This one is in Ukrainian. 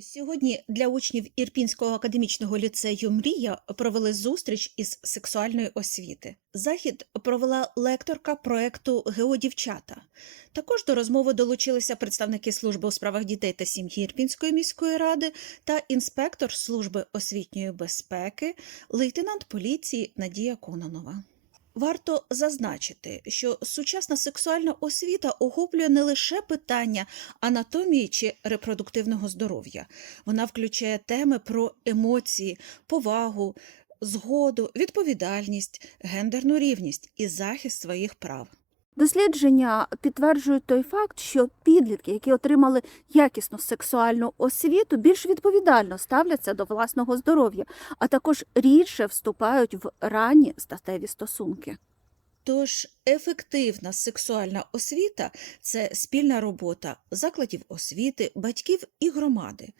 Сьогодні для учнів Ірпінського академічного ліцею Мрія провели зустріч із сексуальної освіти. Захід провела лекторка проекту Геодівчата. Також до розмови долучилися представники служби у справах дітей та сім'ї Ірпінської міської ради та інспектор служби освітньої безпеки, лейтенант поліції Надія Кононова. Варто зазначити, що сучасна сексуальна освіта охоплює не лише питання анатомії чи репродуктивного здоров'я. Вона включає теми про емоції, повагу, згоду, відповідальність, гендерну рівність і захист своїх прав. Дослідження підтверджують той факт, що підлітки, які отримали якісну сексуальну освіту, більш відповідально ставляться до власного здоров'я, а також рідше вступають в ранні статеві стосунки. Тож ефективна сексуальна освіта це спільна робота закладів освіти, батьків і громади.